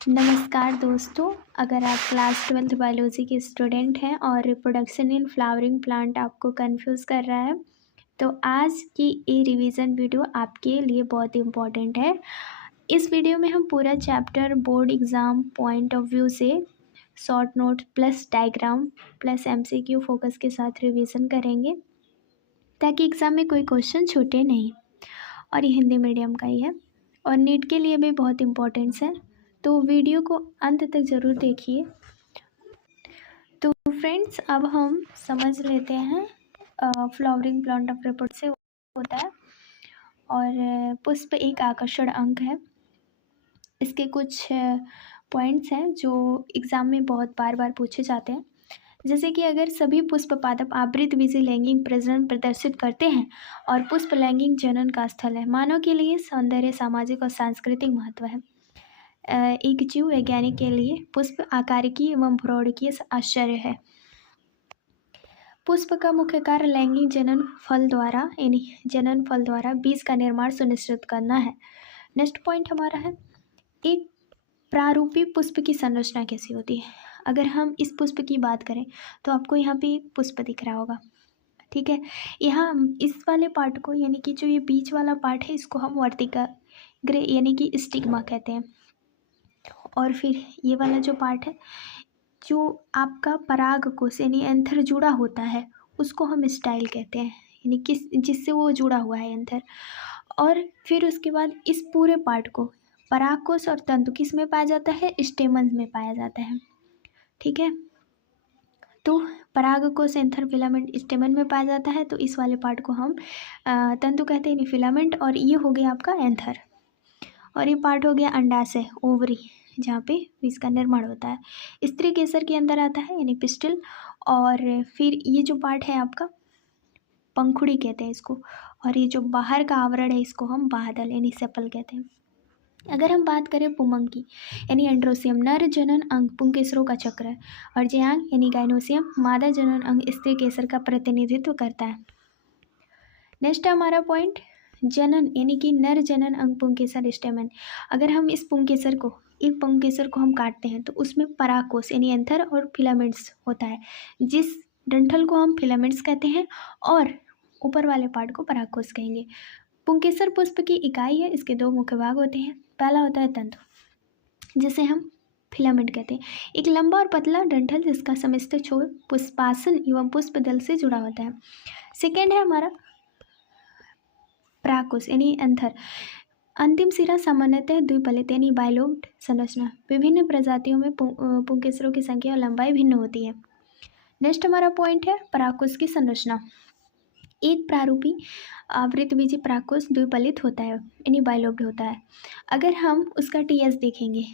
नमस्कार दोस्तों। अगर आप क्लास 12th बायोलॉजी के स्टूडेंट हैं और रिप्रोडक्शन इन फ्लावरिंग प्लांट आपको कंफ्यूज कर रहा है तो आज की ये रिवीजन वीडियो आपके लिए बहुत इम्पोर्टेंट है। इस वीडियो में हम पूरा chapter board exam point of view से short note plus diagram plus MCQ focus के साथ रिवीजन करेंगे ताकि एग्ज़ाम में कोई क्वेश्चन छूटे नहीं। और ये हिंदी मीडियम का ही है और नीट के लिए भी बहुत इम्पोर्टेंट्स है, तो वीडियो को अंत तक ज़रूर देखिए। तो फ्रेंड्स, अब हम समझ लेते हैं फ्लावरिंग प्लांट ऑफ रिपोर्ट से होता है और पुष्प एक आकर्षण अंग है। इसके कुछ पॉइंट्स हैं जो एग्ज़ाम में बहुत बार बार पूछे जाते हैं, जैसे कि अगर सभी पुष्प पादप आवृत बीजी लैंगिक प्रजनन प्रदर्शित करते हैं और पुष्प लैंगिक जनन का स्थल है। मानव के लिए सौंदर्य, सामाजिक और सांस्कृतिक महत्व है। एक जीव वैज्ञानिक के लिए पुष्प आकारिकी एवं भ्रौणकीय आश्चर्य है। पुष्प का मुख्य कार्य लैंगिक जनन फल द्वारा बीज का निर्माण सुनिश्चित करना है। नेक्स्ट पॉइंट हमारा है, एक प्रारूपी पुष्प की संरचना कैसी होती है। अगर हम इस पुष्प की बात करें तो आपको यहाँ पे एक पुष्प दिख रहा होगा, ठीक है। यहाँ इस वाले पार्ट को, यानी कि जो ये बीच वाला पार्ट है, इसको हम वर्तिका ग्रे यानी कि स्टिग्मा कहते हैं। और फिर ये वाला जो पार्ट है, जो आपका परागकोश यानी एंथर जुड़ा होता है, उसको हम स्टाइल कहते हैं, यानी किस जिससे वो जुड़ा हुआ है एंथर। और फिर उसके बाद इस पूरे पार्ट को परागकोश और तंतु किस में पाया जाता है, स्टेमन में पाया जाता है, ठीक है। तो परागकोश, एंथर, फिलामेंट स्टेमन में पाया जाता है, तो इस वाले पार्ट को हम तंतु कहते हैं, यानी फिलामेंट। और ये हो गया आपका एंथर, और ये पार्ट हो गया अंडाशय, ओवरी, जहाँ पे बीज का निर्माण होता है। स्त्री केसर के अंदर आता है, यानी पिस्टल। और फिर ये जो पार्ट है आपका पंखुड़ी कहते हैं इसको, और ये जो बाहर का आवरण है इसको हम बादल यानी सेपल कहते हैं। अगर हम बात करें पुमंग की, यानी एंड्रोसियम नर जनन अंग पुंकेसरों का चक्र है, और ज्यांग यानी गाइनोसियम मादा जनन अंग स्त्री केसर का प्रतिनिधित्व करता है। नेक्स्ट है हमारा पॉइंट जनन, यानी कि नर जनन अंग पुंकेसर स्टेमन। अगर हम इस पुंकेसर को, एक पुंकेसर को हम काटते हैं तो उसमें परागकोश यानी एंथर और फिलामेंट्स होता है, जिस डंठल को हम फिलामेंट्स कहते हैं और ऊपर वाले पार्ट को परागकोश कहेंगे। पुंकेसर पुष्प की इकाई है, इसके दो मुख्य भाग होते हैं। पहला होता है तंतु, जिसे हम फिलामेंट कहते हैं, एक लंबा और पतला डंठल जिसका समस्त छोर पुष्पासन एवं पुष्प दल से जुड़ा होता है। सेकेंड है हमारा परागकोश यानी एंथर। अंतिम सिरा सामान्यतः द्विपलित यानी बाइलोब्ड संरचना। विभिन्न प्रजातियों में पुंकेसरों की संख्या और लंबाई भिन्न होती है। नेक्स्ट हमारा पॉइंट है परागकोश की संरचना। एक प्रारूपी आवृतबीजी परागकोश द्विपलित होता है यानी बाइलोब्ड होता है। अगर हम उसका टीएस देखेंगे,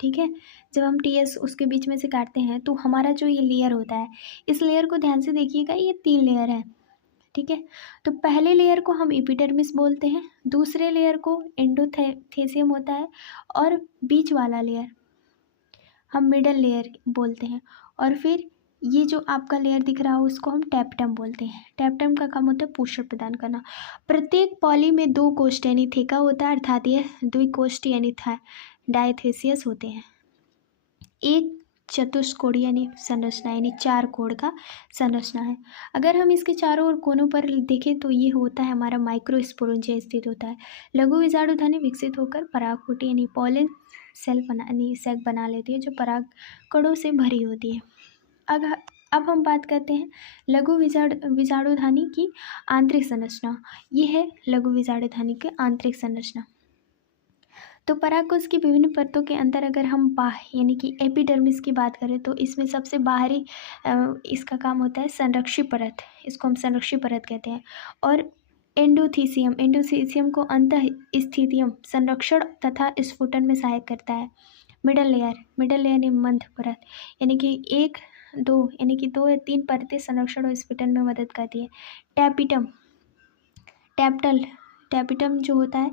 ठीक है, जब हम टीएस उसके बीच में से काटते हैं तो हमारा जो ये लेयर होता है, इस लेयर को ध्यान से देखिएगा, ये 3 लेयर है, ठीक है। तो पहले लेयर को हम एपिडर्मिस बोलते हैं, दूसरे लेयर को एंडोथेसियम होता है, और बीच वाला लेयर हम मिडल लेयर बोलते हैं, और फिर ये जो आपका लेयर दिख रहा है उसको हम टैप्टम बोलते हैं। टैप्टम का काम होता है पोषण प्रदान करना। प्रत्येक पॉली में 2 कोष्ठ यानी थेका होता है, अर्थात ये द्विकोष्ठ यानी डायथेसियस होते हैं। एक चतुष्कोणीय यानी संरचना, यानी 4 कोण का संरचना है। अगर हम इसके चारों ओर कोनों पर देखें तो ये होता है हमारा माइक्रोस्पोरेंजिया स्थित होता है। लघु विजाणुधनी विकसित होकर परागकोटि यानी पॉलिन सेल सैक बना लेती है, जो पराग कणों से भरी होती है। अब हम बात करते हैं लघु विजाणुधानी की आंतरिक संरचना। ये है लघु विजाणुधानी की आंतरिक संरचना। तो परागकोश की विभिन्न परतों के अंदर अगर हम यानी कि एपिडर्मिस की बात करें तो इसमें सबसे बाहरी इसका काम होता है संरक्षी परत, इसको हम संरक्षी परत कहते हैं। और एंडोथीसियम को अंतःस्थितियम संरक्षण तथा स्फुटन में सहायक करता है। मिडल लेयर यानी मध्य परत, यानी कि 1 2 यानी कि 2 या 3 परतें संरक्षण और स्फुटन में मदद करती है। टैपिटम जो होता है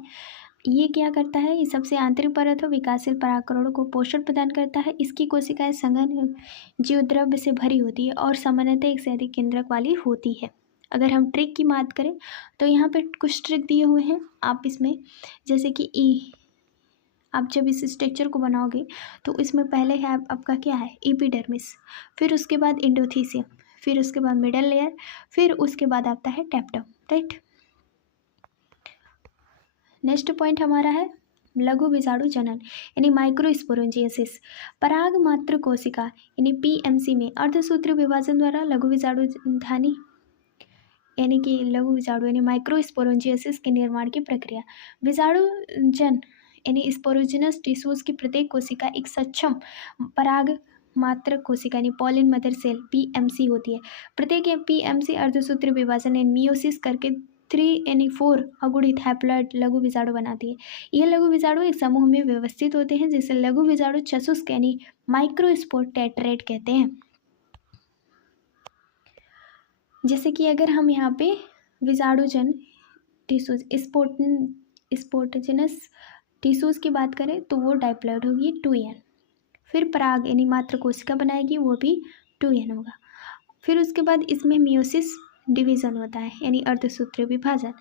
ये क्या करता है, ये सबसे आंतरिक परत हो, विकासशील परागकणों को पोषण प्रदान करता है। इसकी कोशिकाएं सघन जीवद्रव्य से भरी होती है और सामान्यतः एक से अधिक केंद्रक वाली होती है। अगर हम ट्रिक की बात करें तो यहाँ पे कुछ ट्रिक दिए हुए हैं आप इसमें, जैसे कि आप जब इस स्ट्रक्चर को बनाओगे तो इसमें पहले है आपका क्या है, एपिडर्मिस, फिर उसके बाद एंडोथीसियम, फिर उसके बाद मिडल लेयर, फिर उसके बाद आता है टेप्टम, राइट। नेक्स्ट पॉइंट हमारा है लघु विषाणु जनन यानी माइक्रोस्पोरेंजियसिस। पराग मात्र कोशिका यानी पीएमसी में अर्धसूत्री विभाजन द्वारा लघु विषाणु धानी यानी कि लघु विषाणु यानी माइक्रोस्पोरेंजियसिस के निर्माण की प्रक्रिया। विषाणु जन यानी स्पोरोजिनस टिश्यूज की प्रत्येक कोशिका एक सक्षम पराग मात्र कोशिका यानी पॉलिन मदर सेल पीएमसी होती है। प्रत्येक पीएमसी अर्धसूत्री विभाजन यानी मियोसिस करके 3 यानी 4 अगुणित हैप्लॉइड लघु विषाणु बनाती है। यह लघु विषाणु एक समूह में व्यवस्थित होते हैं जिसे लघु विषाणु चतुष्क यानी माइक्रोस्पोर टेट्रेट कहते हैं। जैसे कि अगर हम यहाँ पे विषाणुजन टिश्यूज स्पोर्टजिनस टिश्यूज की बात करें तो वो डाइप्लॉइड होगी 2n। फिर पराग यानी मात्र कोशिका बनाएगी वो भी 2n होगा। फिर उसके बाद इसमें मियोसिस डिवीज़न होता है यानी अर्धसूत्री विभाजन।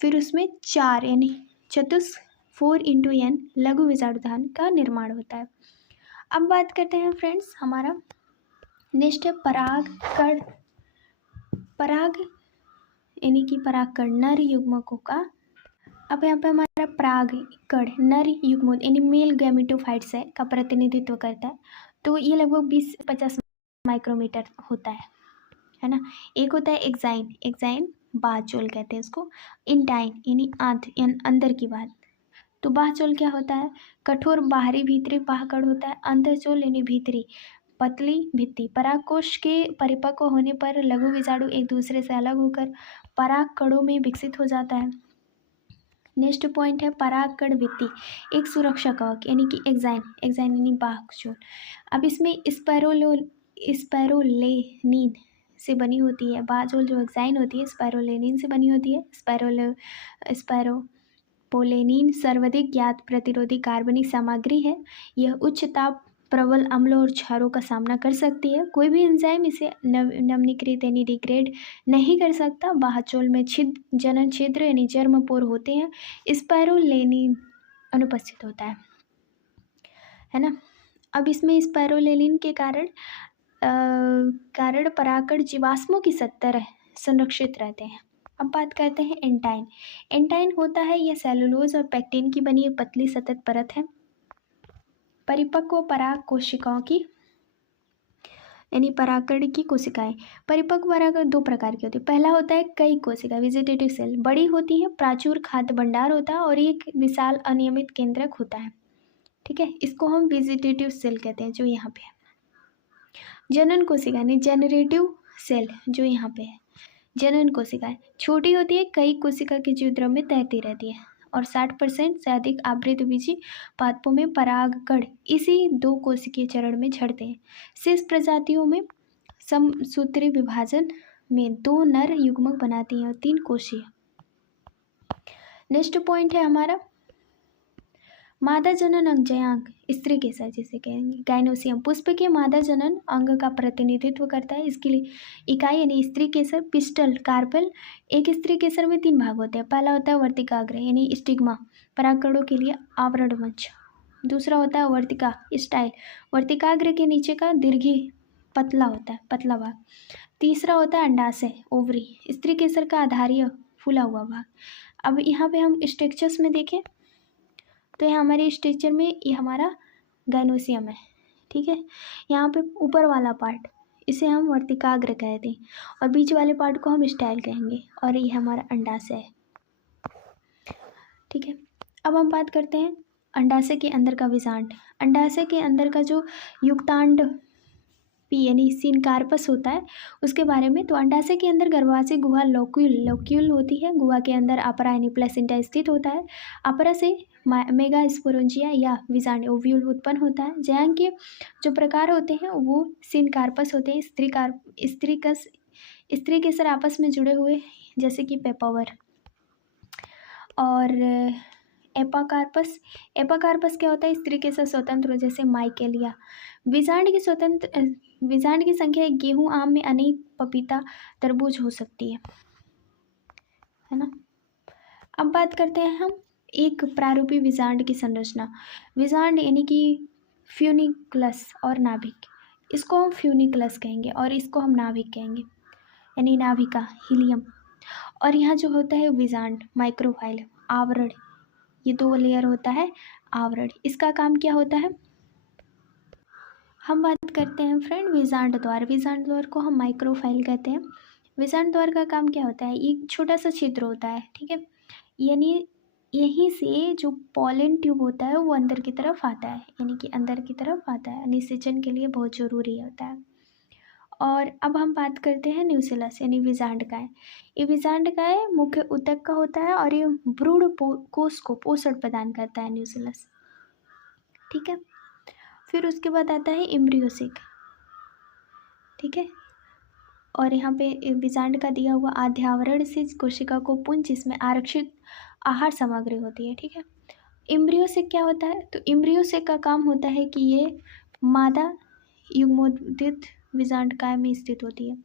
फिर उसमें 4 यानी चतुष्क 4 × n लघु विषाणुधान का निर्माण होता है। अब बात करते हैं फ्रेंड्स हमारा नेक्स्ट है परागकण। पराग यानी कि परागकण नर युग्मकों का। अब यहाँ पे हमारा परागकण नर युग्म यानी मेल गैमेटोफाइट्स है का प्रतिनिधित्व करता है। तो ये लगभग 20 से 50 माइक्रोमीटर होता है ना। एक होता है एक्साइन, एक्साइन बाहचोल कहते हैं इसको। इंटाइन यानी अंदर की बात। तो बाहचोल क्या होता है, कठोर बाहरी भीतरी बाहकड़ होता है। अंतःचोल यानी भीतरी पतली भित्ति। परागकोश के परिपक्व होने पर लघु विषाणु एक दूसरे से अलग होकर परागकणों में विकसित हो जाता है। नेक्स्ट पॉइंट है परागकण भित्ति एक सुरक्षा कवक यानी कि एक्साइन, एक्साइन यानी बाहचोल। अब इसमें स्पाइरोलेनिन से बनी होती है। बाहचोल जो एक्साइन होती है स्पाइरोलेनिन से बनी होती है। स्पाइरोपोलेनिन सर्वाधिक ज्ञात प्रतिरोधी कार्बनिक सामग्री है। यह उच्च ताप प्रबल अम्लों और क्षारों का सामना कर सकती है। कोई भी एंजाइम इसे नवनीकृत यानी डिग्रेड नहीं कर सकता। बाहचोल में जनन छिद्र यानी जर्म पोर होते हैं। स्पाइरोलेनिन अनुपस्थित होता है ना। अब इसमें स्पाइरोलेनिन के कारण परागकण जीवाश्मों की तरह संरक्षित रहते हैं। अब बात करते हैं एंटाइन। एंटाइन होता है यह सेलुलोज और पेक्टिन की बनी एक पतली सतत परत है। परिपक्व पराग कोशिकाओं की यानी परागकण की कोशिकाएं। परिपक्व परागकण 2 प्रकार की होती है। पहला होता है कई कोशिका वेजिटेटिव सेल, बड़ी होती है, प्राचुर खाद्य भंडार होता है और एक विशाल अनियमित केंद्रक होता है। ठीक है, इसको हम वेजिटेटिव सेल कहते हैं जो यहाँ पे है। जनन कोशिका यानी जनरेटिव सेल जो यहाँ पे है। जनन कोशिकाएं छोटी होती है, कई कोशिका के जीवद्रव्य में तैरती रहती है और 60% से अधिक आवृतबीजी पादपों में परागकण इसी 2 कोशिकीय चरण में झड़ते हैं। शेष प्रजातियों में समसूत्री विभाजन में 2 नर युग्मक बनाती हैं और 3 कोशीय। नेक्स्ट पॉइंट है हमारा मादा जनन अंग जयांग स्त्री केसर जिसे कहेंगे गाइनोसियम। पुष्प के मादा जनन अंग का प्रतिनिधित्व करता है। इसके लिए इकाई यानी स्त्री केसर पिस्टल कार्पेल। एक स्त्री केसर में 3 भाग होते हैं। पहला होता है वर्तिकाग्र यानी स्टिग्मा, परागकणों के लिए आवरण मंच। दूसरा होता है वर्तिका स्टाइल, वर्तिकाग्र के नीचे का दीर्घी पतला होता है, पतला भाग। तीसरा होता है अंडाशय ओवरी, स्त्री केसर का आधारीय फूला हुआ भाग। अब यहाँ पे हम स्ट्रक्चर्स में देखें तो ये हमारे स्ट्रक्चर में ये हमारा गाइनोसियम है। ठीक है, यहाँ पे ऊपर वाला पार्ट इसे हम वर्तिकाग्र कहते हैं और बीच वाले पार्ट को हम स्टाइल कहेंगे और ये हमारा अंडाशय है। ठीक है, अब हम बात करते हैं अंडाशय के अंदर का विषांड। अंडाशय के अंदर का जो युक्तांड पी यानी सिनकार्पस होता है उसके बारे में। तो अंडाशय के अंदर गर्भाशय गुहा लोक्यूल होती है। गुहा के अंदर अपरा यानी प्लेसेंटा स्थित होता है। अपरा से मेगा स्पोरेंजिया या विजार्ड ओव्यूल उत्पन्न होता है। जयांग के जो प्रकार होते हैं वो सिनकार्पस होते हैं। स्त्री केसर आपस में जुड़े हुए जैसे कि पेपावर। और एपाकार्पस, एपाकार्पस क्या होता है, स्त्री केसर स्वतंत्र जैसे माइकेलिया। विजार्ड की संख्या गेहूं, आम में अनेक, पपीता, तरबूज हो सकती है ना। अब बात करते हैं हम एक प्रारूपी विजांड की संरचना। विजांड यानी कि फ्यूनिकुलस और नाभिक, इसको हम फ्यूनिकुलस कहेंगे और इसको हम नाभिक कहेंगे, यानी नाभिका हीलियम। और यहाँ जो होता है विजांड, माइक्रोफाइल, आवरण, ये दो लेयर होता है आवरण। इसका काम क्या होता है? हम बात करते हैं फ्रेंड विजांड द्वार। विजांड द्वार को हम माइक्रोफाइल कहते हैं। विजांड द्वार का काम क्या होता है? एक छोटा सा छिद्र होता है, ठीक है, यानी यहीं से जो पॉलन ट्यूब होता है वो अंदर की तरफ आता है, यानी कि अंदर की तरफ आता है, निषेचन के लिए बहुत ज़रूरी होता है। और अब हम बात करते हैं न्यूसिलस यानी विजांडकाय। ये विजांडकाय मुख्य ऊतक का होता है और ये भ्रूण कोष को पोषण प्रदान करता है न्यूसिलस, ठीक है। फिर उसके बाद आता है एम्ब्रियोसिक, ठीक है। और यहाँ पे विजांड का दिया हुआ आध्यावरण से कोशिका को पुंज जिसमें आरक्षित आहार सामग्री होती है, ठीक है। एम्ब्रियोसिक क्या होता है? तो एम्ब्रियोसिक का काम होता है कि ये मादा युग्मोदित विजांडकाय में स्थित होती है।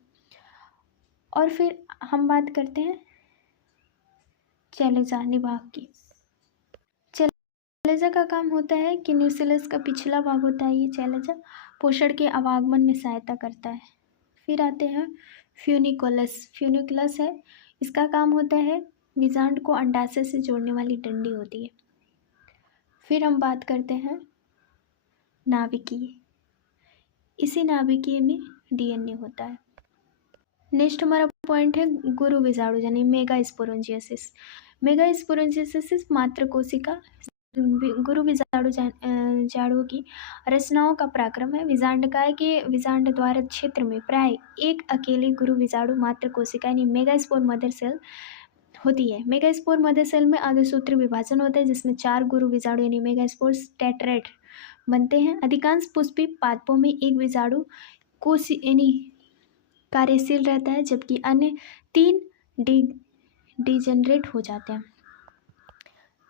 और फिर हम बात करते हैं चैलेजा निभाग की। चैलेजा का काम होता है कि न्यूसिलस का पिछला भाग होता है, ये चैलेजा पोषण के आवागमन में सहायता करता है। फिर आते हैं फ्यूनिकुलस। फ्यूनिकुलस है, इसका काम होता है विजांड को अंडाशय से जोड़ने वाली डंडी होती है। फिर हम बात करते हैं नाभिकीय। इसी नाभिकीय में डीएनए होता है। नेक्स्ट हमारा पॉइंट है गुरु विजाणु यानी मेगास्पोरेंजियोसिस। मेगास्पोरेंजियोसिस मात्र कोशिका गुरु विजाणुओं की रचनाओं का पराक्रम है। विजांडकाय के विजांड द्वार क्षेत्र में प्राय एक अकेली गुरु विजाणु मात्र कोशिका यानी मेगास्पोर मदर सेल होती है। मेगास्पोर मदर सेल में अर्धसूत्री विभाजन होता है जिसमें 4 गुरु विजाणु यानी मेगास्पोर टेट्रेट बनते हैं। अधिकांश पुष्पी पादपों में एक विजाणु कोशि यानी कार्यशील रहता है जबकि अन्य 3 डिजेनरेट हो जाते हैं।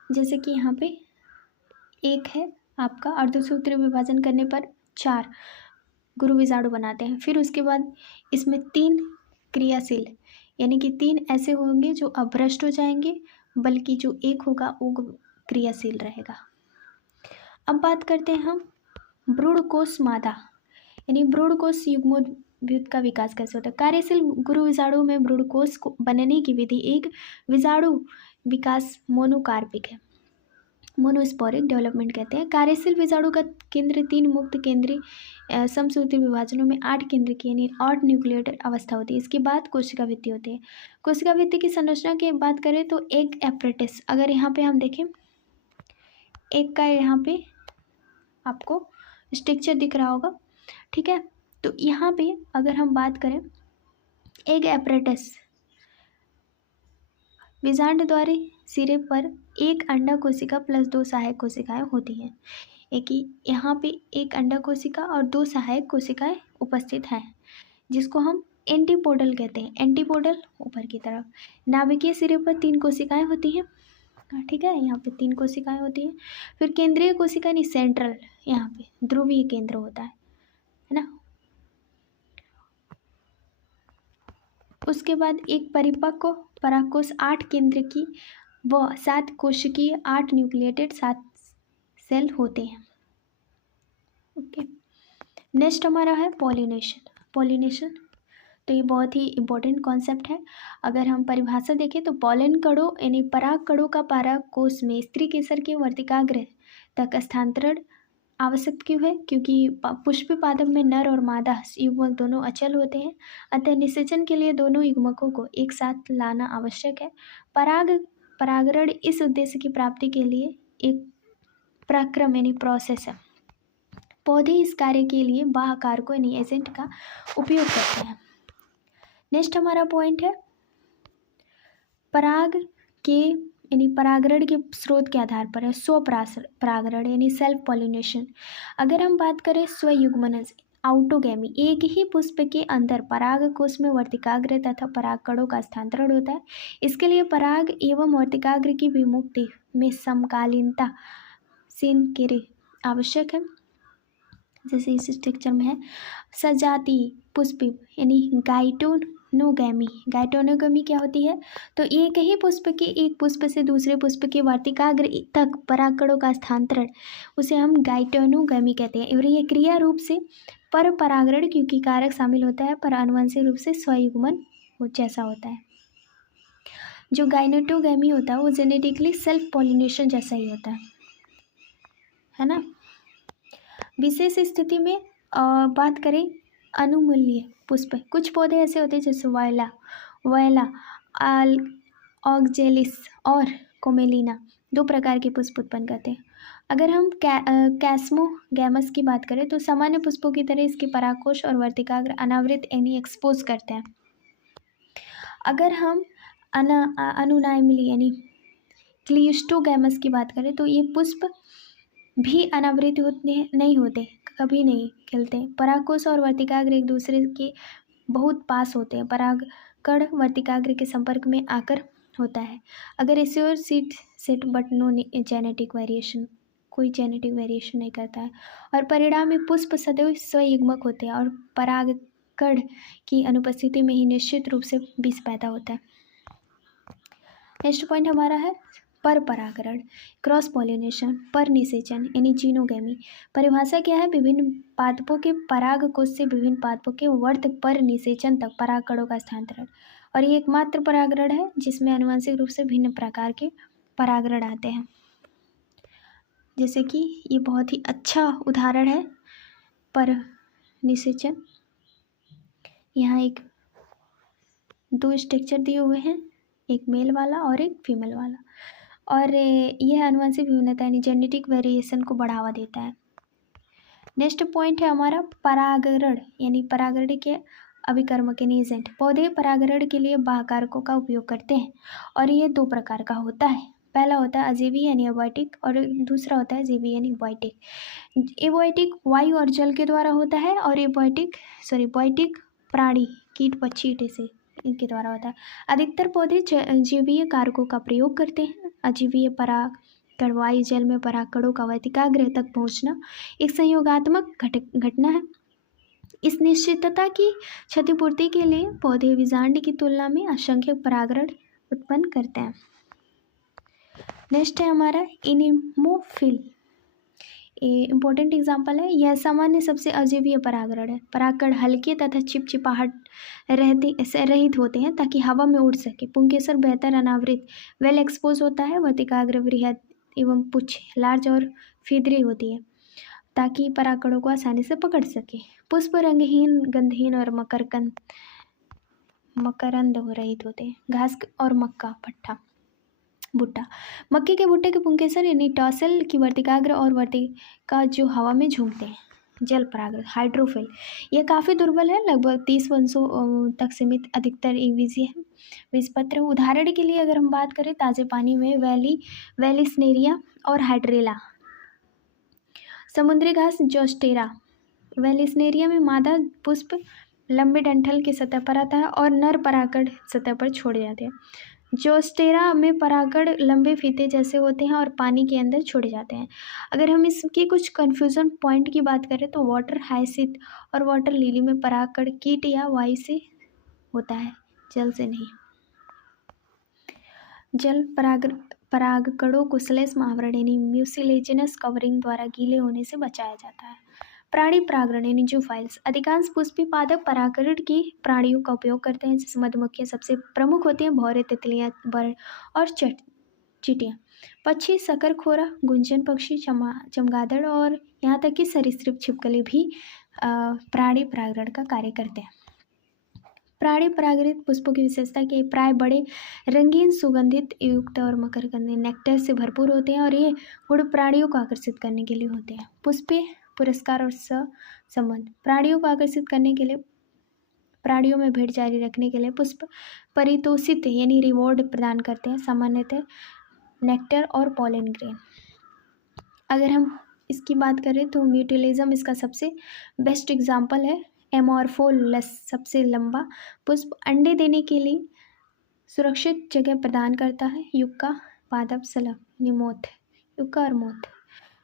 जैसे कि यहाँ पे एक है आपका अर्धसूत्री विभाजन करने पर 4 गुरु विजाणु बनाते हैं। फिर उसके बाद इसमें 3 क्रियाशील यानी कि 3 ऐसे होंगे जो अभ्रष्ट हो जाएंगे, बल्कि जो एक होगा वो क्रियाशील रहेगा। अब बात करते हैं हम भ्रूणकोश मादा यानी भ्रूणकोश युग्मोद्भिद का विकास कैसे होता है। कार्यशील गुरु विजाणु में भ्रूणकोश को बनने की विधि एक विजाणु विकास मोनोकार्पिक है, मोनोस्पोरिक डेवलपमेंट कहते हैं। कार्यशील विजाणु का केंद्र 3 मुक्त केंद्रीय समसूत्री विभाजनों में 8 केंद्र की यानी 8 न्यूक्लियोटाइड अवस्था होती है। इसके बाद कोशिका भित्ति होती है। कोशिका भित्ति की संरचना की बात करें तो एक एपरेटिस, अगर यहाँ पे हम देखें एक का यहाँ पे आपको स्ट्रक्चर दिख रहा होगा, ठीक है। तो यहाँ पे अगर हम बात करें एक एपरेटिस विजांड द्वारे सिरे पर एक अंडा कोशिका प्लस 2 सहायक कोशिकाएं होती हैं। एक ही यहाँ पे एक अंडा कोशिका और 2 सहायक कोशिकाएं उपस्थित हैं जिसको हम एंटीपोडल कहते हैं। एंटीपोडल ऊपर की तरफ। नाभिकीय सिरे पर 3 कोशिकाएं होती हैं, ठीक है, यहाँ पे 3 कोशिकाएं होती हैं। फिर केंद्रीय कोशिका यानी सेंट्रल, यहाँ पे ध्रुवीय केंद्र होता है ना। उसके बाद एक परिपक्व परागकोश 8 केंद्र की व 7 कोशिकीय 8 न्यूक्लिएटेड 7 सेल होते हैं। ओके, नेक्स्ट हमारा है पॉलिनेशन। पॉलिनेशन तो ये बहुत ही इम्पोर्टेंट कॉन्सेप्ट है। अगर हम परिभाषा देखें तो पॉलन कणों यानी पराग कणों का परागकोश में स्त्री केसर के वर्तिकाग्र तक स्थानांतरण आवश्यक क्यों है? क्योंकि पुष्पी पादप में नर और मादा युग्मक दोनों अचल होते हैं, अतः निषेचन के लिए दोनों युग्मकों को एक साथ लाना आवश्यक है। परागरण इस उद्देश्य की प्राप्ति के लिए एक प्रक्रम यानी प्रोसेस है। पौधे इस कार्य के लिए बाह्य कारकों यानी एजेंट का उपयोग करते हैं। नेक्स्ट हमारा पॉइंट है पराग के यानी परागरण के स्रोत के आधार पर है स्वपरागरण यानी सेल्फ पॉलिनेशन। अगर हम बात करें स्वयुग्मन आउटोगैमी, एक ही पुष्प के अंदर पराग कोश में वर्तिकाग्र तथा पराग कणों का स्थानांतरण होता है। इसके लिए पराग एवं वर्तिकाग्र की विमुक्ति में समकालीनता क्रिया आवश्यक है। जैसे इस स्ट्रक्चर में है सजातीय पुष्पी यानी गाइटोन गाइटोनोगैमी। गाइटोनोगैमी क्या होती है? तो एक ही पुष्प के एक पुष्प से दूसरे पुष्प के वर्तिकाग्र तक परागकणों का स्थानांतरण उसे हम गाइटोनोगैमी कहते हैं। और ये क्रिया रूप से पर परागण क्योंकि कारक शामिल होता है, पर आनुवंशिक रूप से स्वयुग्मन जैसा होता है। जो गाइटोनोगैमी होता है वो जेनेटिकली सेल्फ पॉलिनेशन जैसा ही होता है ना। विशेष स्थिति में बात करें अनुमूल्य पुष्प, कुछ पौधे ऐसे होते हैं जैसे वायला, ऑक्जेलिस और कोमेलिना 2 प्रकार के पुष्प उत्पन्न करते हैं। अगर हम कैस्मोगैमस की बात करें तो सामान्य पुष्पों की तरह इसके परागकोश और वर्तिकाग्र अनावृत यानी एक्सपोज करते हैं। अगर हम अनुनाइमली यानी क्लिस्टोगैमस की बात करें तो ये पुष्प भी अनावृत नहीं होते, कभी नहीं खिलते। परागकोश और वर्तिकाग्र एक दूसरे के बहुत पास होते हैं। परागकण वर्तिकाग्र के संपर्क में आकर होता है। अगर इसे और seed set but no genetic variation, कोई जेनेटिक वेरिएशन नहीं करता है। और परिणाम में पुष्प सदैव स्वयुग्मक होते हैं और परागकण की अनुपस्थिति में ही निश्चित रूप से बीज पैदा होता है। नेक्स्ट पॉइंट हमारा है पर परागण, क्रॉस पॉलिनेशन, पर निषेचन यानी जीनोगैमी। परिभाषा क्या है? विभिन्न पादपों के परागकोश से विभिन्न पादपों के वर्त पर निषेचन तक परागकणों का स्थानांतरण। और ये एकमात्र परागण है जिसमें आनुवंशिक रूप से भिन्न प्रकार के परागण आते हैं। जैसे कि ये बहुत ही अच्छा उदाहरण है पर निषेचन। यहाँ एक 2 स्ट्रक्चर दिए हुए हैं, एक मेल वाला और एक फीमेल वाला, और यह आनुवंशिक विभिन्नता यानी जेनेटिक वेरिएशन को बढ़ावा देता है। नेक्स्ट पॉइंट है हमारा परागण यानी परागण के अभिकर्मक यानी एजेंट। पौधे परागण के लिए बाहकारकों का उपयोग करते हैं और ये 2 प्रकार का होता है। पहला होता है अजीवी यानी एबॉयटिक और दूसरा होता है जीवी यानी बॉयटिक। एबॉयटिक वायु और जल के द्वारा होता है और बॉयटिक प्राणी कीट पक्षी से इनके द्वारा होता है। अधिकतर पौधे जीवीय कारकों का प्रयोग करते हैं। अजीवीय परागकण वायु जल में परागकणों का वर्तिकाग्र तक पहुंचना एक संयोगात्मक घटना है। इस निश्चितता की क्षतिपूर्ति के लिए पौधे बीजांड की तुलना में असंख्य परागण उत्पन्न करते हैं। नेक्स्ट है हमारा एनिमोफिल। इम्पोर्टेंट एग्जाम्पल है, यह सामान्य सबसे अजीवीय परागण है। परागकण हल्के तथा चिपचिपाहट रहित होते हैं ताकि हवा में उड़ सके। पुंकेसर बेहतर अनावृत वेल एक्सपोज होता है। वर्तिकाग्र बृहद एवं पुच्छ लार्ज और फीदरी होती है ताकि परागकणों को आसानी से पकड़ सके। पुष्प रंगहीन, गंधहीन और मकरंद रहित होते हैं। घास और मक्का भुट्टा। मक्के के भुट्टे के पुंकेसर यानी टॉसल की वर्तिकाग्र और वर्तिका जो हवा में झूमते हैं। जल परागण हाइड्रोफिल, यह काफ़ी दुर्बल है, लगभग 30 वंशों तक सीमित, अधिकतर एकबीजीय है। बीजपत्र उदाहरण के लिए अगर हम बात करें ताज़े पानी में वेलिस्नेरिया और हाइड्रेला। समुद्री घास जोस्टेरा। वेलिस्नेरिया में मादा पुष्प लंबे डंठल की सतह पर आता है और नर परागकण सतह पर छोड़े जाते हैं। जोस्टेरा में परागकण लंबे फीते जैसे होते हैं और पानी के अंदर छोड़े जाते हैं। अगर हम इसकी कुछ कन्फ्यूज़न पॉइंट की बात करें तो वाटर हाइसिंथ और वाटर लिली में परागकण कीट या वायु से होता है, जल से नहीं। जल परागकणों को श्लेष्म आवरण यानी म्यूसिलेजिनस कवरिंग द्वारा गीले होने से बचाया जाता है। प्राणी परागण यानी जूफाइल्स, अधिकांश पुष्पी पादप परागण की प्राणियों का उपयोग करते हैं, जिसमें मधुमक्खियां सबसे प्रमुख होती हैं, भौरे, तितलियां, बर्ड और चींटियां। पक्षी शकरखोरा, गुंजन पक्षी, चमगादड़ और यहाँ तक कि सरीसृप छिपकली भी प्राणी परागण का कार्य करते हैं। प्राणी परागृत पुष्पों की विशेषता के प्राय बड़े, रंगीन, सुगंधित युक्त और मकरंदी नेक्टर से भरपूर होते हैं और ये गुण प्राणियों को आकर्षित करने के लिए होते हैं। पुष्पे पुरस्कार और संबंध, प्राणियों को आकर्षित करने के लिए, प्राणियों में भीड़ जारी रखने के लिए पुष्प परितोषित यानी रिवॉर्ड प्रदान करते हैं, सामान्यतः नेक्टर और पॉलन ग्रेन। अगर हम इसकी बात करें तो म्यूटिलिज्म इसका सबसे बेस्ट एग्जाम्पल है। एमोर्फोलस सबसे लंबा पुष्प अंडे देने के लिए सुरक्षित जगह प्रदान करता है। युक्का पादप सलभ निमोथ, युक्का और मोथ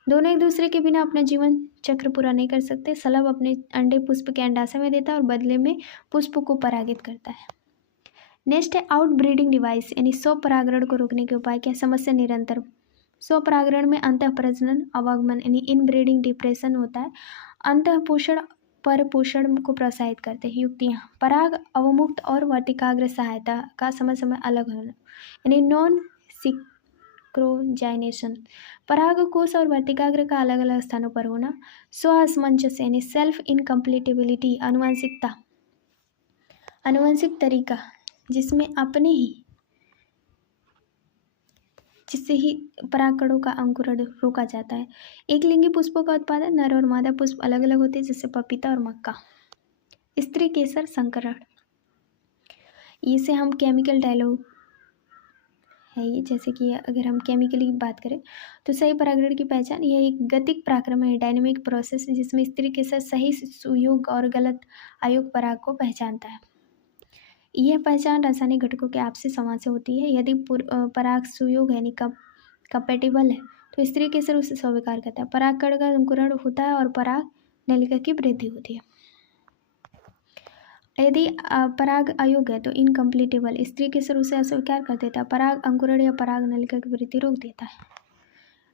दोनों एक दूसरे के बिना अपना जीवन चक्र पूरा नहीं कर सकते। सलभ अपने अंडे पुष्प के अंडाशय में देता है और बदले में पुष्प को परागित करता है। नेक्स्ट है आउट ब्रीडिंग डिवाइस, यानी स्वपरागण को रोकने के उपाय क्या? समस्या निरंतर स्वपरागण में अंतः प्रजनन अवागमन यानी इन ब्रीडिंग डिप्रेशन होता है। अंतः पोषण पर पोषण को प्रोत्साहित करते हैं। युक्तियाँ पराग अवमुक्त और वर्तिकाग्र सहायता का समय समय अलग होना, यानी नॉन सिंक्रोजाइनेशन पराग कोष और वर्तिकाग्र का अलग अलग स्थानों पर होना। स्वअसमंजस यानी सेल्फ इनकम्प्लीटेबिलिटी आनुवंशिक तरीका जिससे ही परागकणों का अंकुरण रोका जाता है। एक लिंगी पुष्पों का उत्पादन नर और मादा पुष्प अलग अलग होते हैं, जैसे पपीता और मक्का। स्त्री केसर संकरण, इसे हम केमिकल डायलॉग है ये, जैसे कि अगर हम केमिकली बात करें तो सही परागण की पहचान, यह एक गतिक पराक्रम है, डायनेमिक प्रोसेस है, जिसमें स्त्री केसर सही सुयोग और गलत अयोग पराग को पहचानता है। यह पहचान रासायनिक घटकों के आपसी संवाद से होती है। यदि पराग सुयोग यानी कंपेटिबल है तो स्त्री केसर उसे स्वीकार करता है। परागकण का अंकुरण होता है और पराग नलिका की वृद्धि होती है। यदि पराग अयोग्य है तो इनकम्प्लीटेबल, स्त्री केसर उसे अस्वीकार कर देता है। पराग अंकुरण या पराग नलिका की वृद्धि रोक देता है।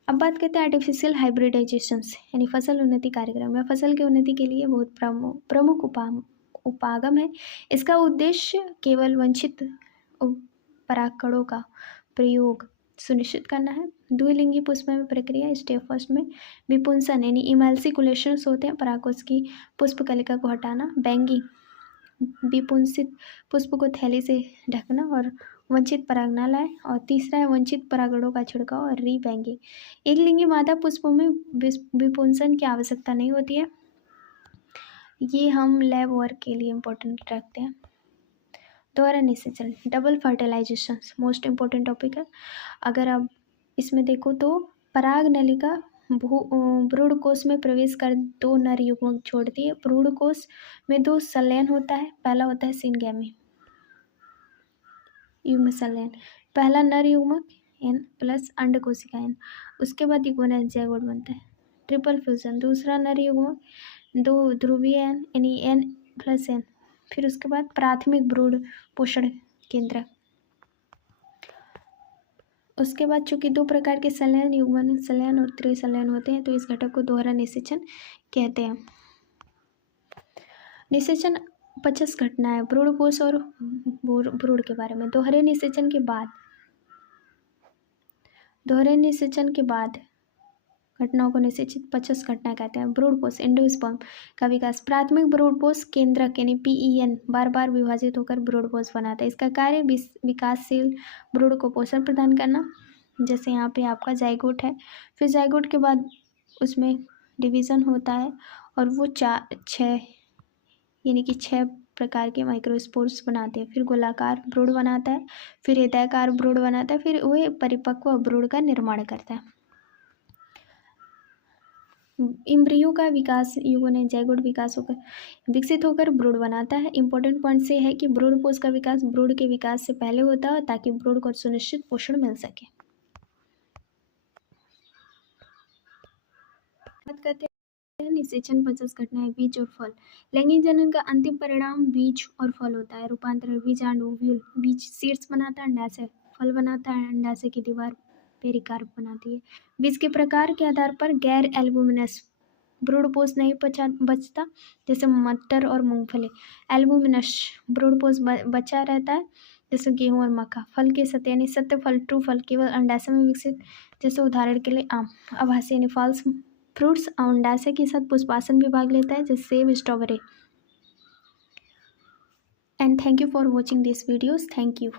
अब बात करते हैं आर्टिफिशियल हाइब्रिडाइजेशन यानी फसल उन्नति कार्यक्रम। यह फसल की उन्नति के लिए बहुत प्रमुख उपागम है। इसका उद्देश्य केवल वांछित परागकणों का प्रयोग सुनिश्चित करना है। द्विलिंगी पुष्प में प्रक्रिया, स्टेप फर्स्ट में विपुंसन यानी इमल्सिकुलेशंस होते हैं, परागकोश की पुष्प कलिका को हटाना। बैंगिंग, विपुंसित पुष्प को थैली से ढकना और वंचित पराग न लाए। और तीसरा है वंचित परागणों का छिड़काव और रीबैंगिंग। एक लिंगी मादा पुष्पों में विपुंसन की आवश्यकता नहीं होती है। ये हम लैब वर्क के लिए इम्पोर्टेंट रखते हैं। दोबारा निषेचन, double fertilisation most important topic है। अगर आप इसमें देखो तो पराग नलिका भ्रूण कोश में प्रवेश कर दो नर युग्मक छोड़ती है। भ्रूण कोश में दो संलयन होता है। पहला होता है सिनगैमी युग्म संलयन, पहला नर युग्मक N प्लस अंड कोशिका N, उसके बाद युग्मन ज़ैगोट बनता है। ट्रिपल फ्यूजन, दूसरा नर युग्मक दो ध्रुवीय N यानी N प्लस N, फिर उसके बाद प्राथमिक भ्रूण पोषण केंद्र। उसके बाद चूंकि दो प्रकार के संलयन युग्मन संलयन और त्रिसंलयन होते हैं तो इस घटक को दोहरा निषेचन कहते हैं। निषेचन 50 घटना है भ्रूणकोश और भ्रूण के बारे में। दोहरे निषेचन के बाद घटनाओं को निषेचित 50 घटनाएं कहते हैं। भ्रूणकोश एंडोस्पर्म का विकास, प्राथमिक भ्रूणकोश केंद्रक यानी PEN बार बार विभाजित होकर भ्रूणकोश बनाता है। इसका कार्य विकासशील भ्रूण को पोषण प्रदान करना। जैसे यहाँ पे आपका जाइगोट है, फिर जाइगोट के बाद उसमें डिवीज़न होता है और वो 6 यानी कि 6 प्रकार के माइक्रोस्पोर्स बनाते हैं। फिर गोलाकार भ्रूण बनाता है, फिर हृदयाकार भ्रूण बनाता है, फिर वह परिपक्व भ्रूण का निर्माण करता है। इम्ब्रियो का विकास युग्मन जाइगोट विकसित होकर भ्रूण बनाता है। इंपॉर्टेंट पॉइंट से है कि भ्रूण कोश का विकास भ्रूण के विकास से पहले होता है ताकि भ्रूण को सुनिश्चित पोषण मिल सके। बात करते हैं निषेचन 50 घटनाएं, बीज और फल। लैंगिक जनन का अंतिम परिणाम बीज और फल होता है। रूपांतरण, बीजांड ओव्यूल, बीज सीड्स बनाता है, अंडाशय फल बनाता है, अंडाशय की दीवार पेरिकार्प बनाती है। बीज के प्रकार के आधार पर गैर एल्बुमिनस भ्रूणपोष नहीं बचता, जैसे मटर और मूंगफली। एल्बुमिनस भ्रूणपोष बचा रहता है, जैसे गेहूं और मक्का। फल के सत्य यानी सत्य फल ट्रू फल केवल अंडाशय में विकसित, जैसे उदाहरण के लिए आम। आभासी यानी फॉल्स फ्रूट्स अंडाशय के साथ पुष्पासन भी भाग लेता है, जैसे सेब, strawberry. And thank you for watching this videos. Thank you.